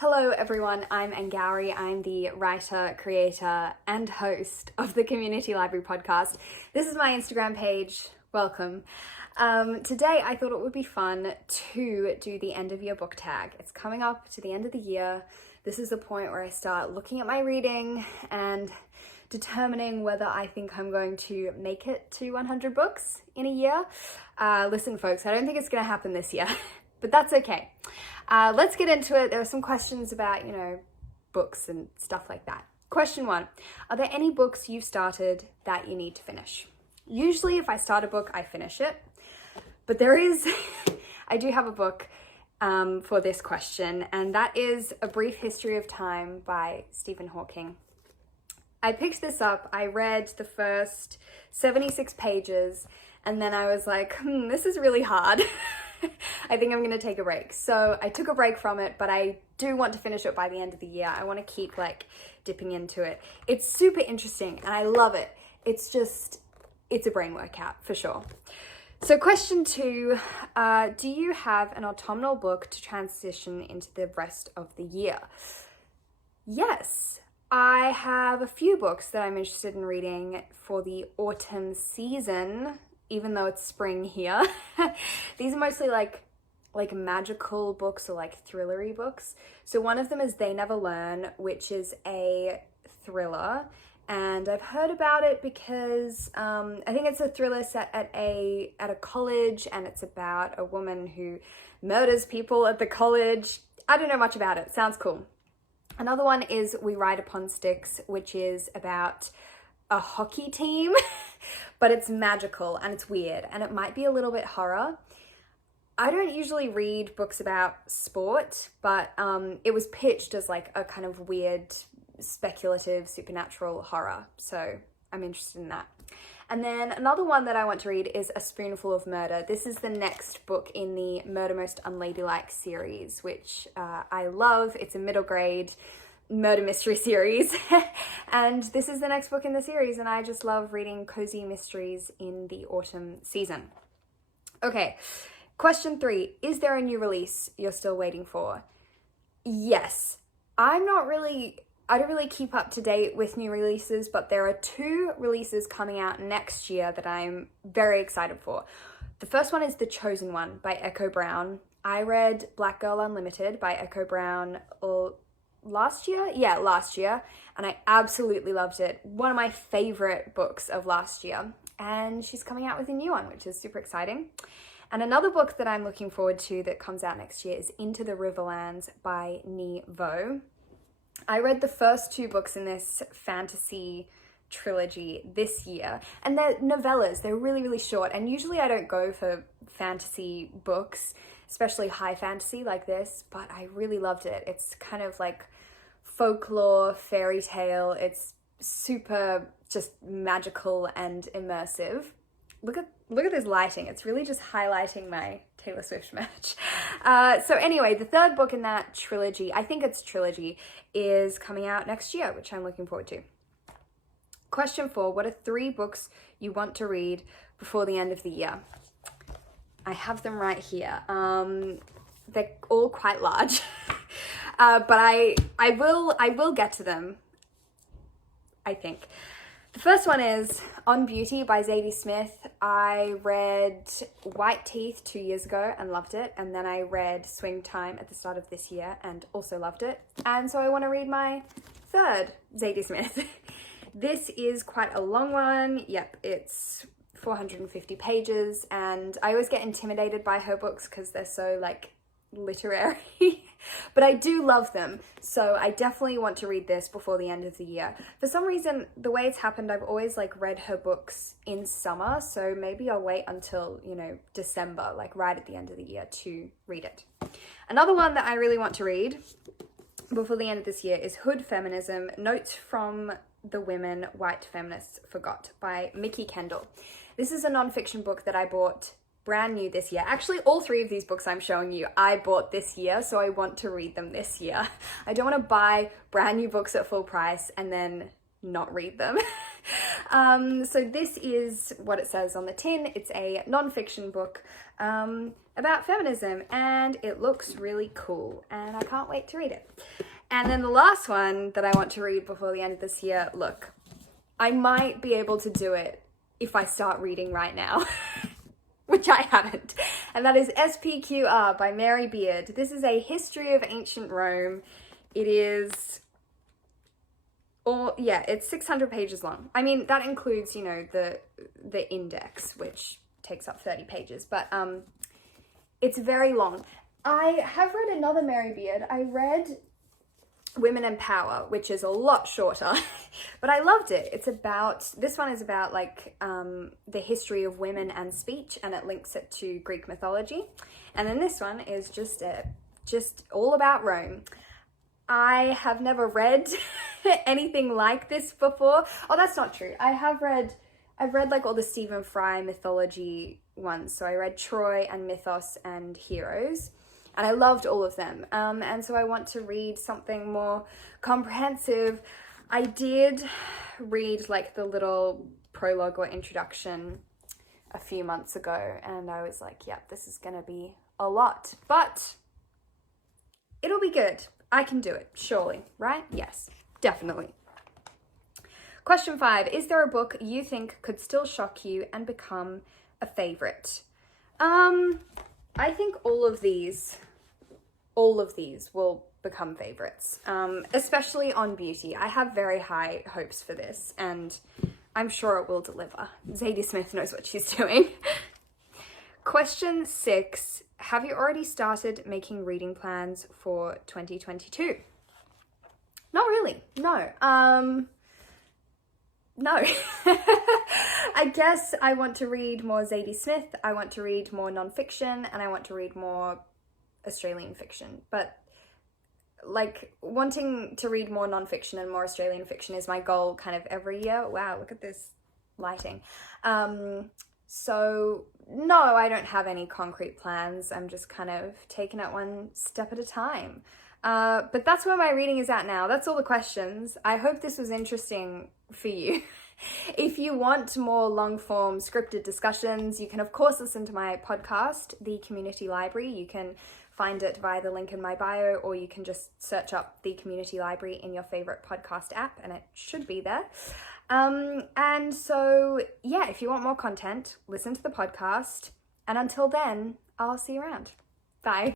Hello everyone, I'm Angourie. I'm the writer, creator, and host of the Community Library podcast. This is my Instagram page. Welcome. Today I thought it would be fun to do the end of year book tag. It's coming up to the end of the year. This is the point where I start looking at my reading and determining whether I think I'm going to make it to 100 books in a year. Listen folks, I don't think it's going to happen this year, but that's okay. Let's get into it. There are some questions about, books and stuff like that. Question 1, are there any books you've started that you need to finish? Usually if I start a book, I finish it, but I do have a book for this question, and that is A Brief History of Time by Stephen Hawking. I picked this up, I read the first 76 pages, and then I was like, this is really hard. I think I'm going to take a break. So I took a break from it, but I do want to finish it by the end of the year. I want to keep dipping into it. It's super interesting and I love it. It's a brain workout for sure. So question 2, do you have an autumnal book to transition into the rest of the year? Yes, I have a few books that I'm interested in reading for the autumn season, even though it's spring here. These are mostly like magical books or thrillery books. So one of them is They Never Learn, which is a thriller. And I've heard about it because I think it's a thriller set at a college, and it's about a woman who murders people at the college. I don't know much about it. Sounds cool. Another one is We Ride Upon Sticks, which is about a hockey team, but it's magical and it's weird and it might be a little bit horror. I don't usually read books about sport, but it was pitched as a kind of weird, speculative, supernatural horror. So I'm interested in that. And then another one that I want to read is A Spoonful of Murder. This is the next book in the Murder Most Unladylike series, which I love. It's a middle grade murder mystery series. And this is the next book in the series, and I just love reading cozy mysteries in the autumn season. Okay, question 3, is there a new release you're still waiting for? Yes, I don't really keep up to date with new releases, but there are 2 releases coming out next year that I'm very excited for. The first one is The Chosen One by Echo Brown. I read Black Girl Unlimited by Echo Brown last year, and I absolutely loved it. One of my favorite books of last year, and she's coming out with a new one, which is super exciting. And another book that I'm looking forward to that comes out next year is Into the Riverlands by Ni Vo. I read the first 2 books in this fantasy trilogy this year, and they're novellas. They're really, really short, and usually I don't go for fantasy books, especially high fantasy like this, but I really loved it. It's kind of like folklore, fairy tale. It's super just magical and immersive. Look at this lighting. It's really just highlighting my Taylor Swift merch. So anyway, the third book in that trilogy, I think it's trilogy, is coming out next year, which I'm looking forward to. Question 4, what are 3 books you want to read before the end of the year? I have them right here. They're all quite large, but I will get to them, I think. The first one is On Beauty by Zadie Smith. I read White Teeth 2 years ago and loved it, and then I read Swing Time at the start of this year and also loved it. And so I want to read my third Zadie Smith. This is quite a long one. Yep, it's 450 pages, and I always get intimidated by her books because they're so literary, but I do love them. So I definitely want to read this before the end of the year. For some reason, the way it's happened, I've always read her books in summer, so maybe I'll wait until, December, right at the end of the year to read it. Another one that I really want to read before the end of this year is Hood Feminism, Notes from the Women White Feminists Forgot by Mickey Kendall. This is a nonfiction book that I bought brand new this year. Actually, all 3 of these books I'm showing you, I bought this year, so I want to read them this year. I don't want to buy brand new books at full price and then not read them. So this is what it says on the tin. It's a non-fiction book about feminism, and it looks really cool, and I can't wait to read it. And then the last one that I want to read before the end of this year, look, I might be able to do it if I start reading right now, which I haven't. And that is SPQR by Mary Beard. This is a history of ancient Rome. It is, it's 600 pages long. I mean, that includes, you know, the index, which takes up 30 pages, but it's very long. I have read another Mary Beard. I read Women in Power, which is a lot shorter, but I loved it. This one is about like the history of women and speech, and it links it to Greek mythology. And then this one is just all about Rome. I have never read anything like this before. Oh, that's not true. I've read like all the Stephen Fry mythology ones. So I read Troy and Mythos and Heroes, and I loved all of them. And so I want to read something more comprehensive. I did read like the little prologue or introduction a few months ago, and I was like, yep, this is gonna be a lot, but it'll be good. I can do it, surely, right? Yes, definitely. Question 5, is there a book you think could still shock you and become a favorite? I think all of these will become favorites, especially on beauty. I have very high hopes for this, and I'm sure it will deliver. Zadie Smith knows what she's doing. Question 6, have you already started making reading plans for 2022? Not really, no. No. I guess I want to read more Zadie Smith, I want to read more non-fiction, and I want to read more Australian fiction. But like wanting to read more non-fiction and more Australian fiction is my goal kind of every year. Wow, look at this lighting. So no, I don't have any concrete plans. I'm just kind of taking it one step at a time. But that's where my reading is at now. That's all the questions. I hope this was interesting for you. If you want more long-form scripted discussions, you can of course listen to my podcast, The Community Library. You can find it via the link in my bio, or you can just search up The Community Library in your favorite podcast app and it should be there. And so, yeah, if you want more content, listen to the podcast. And until then, I'll see you around. Bye.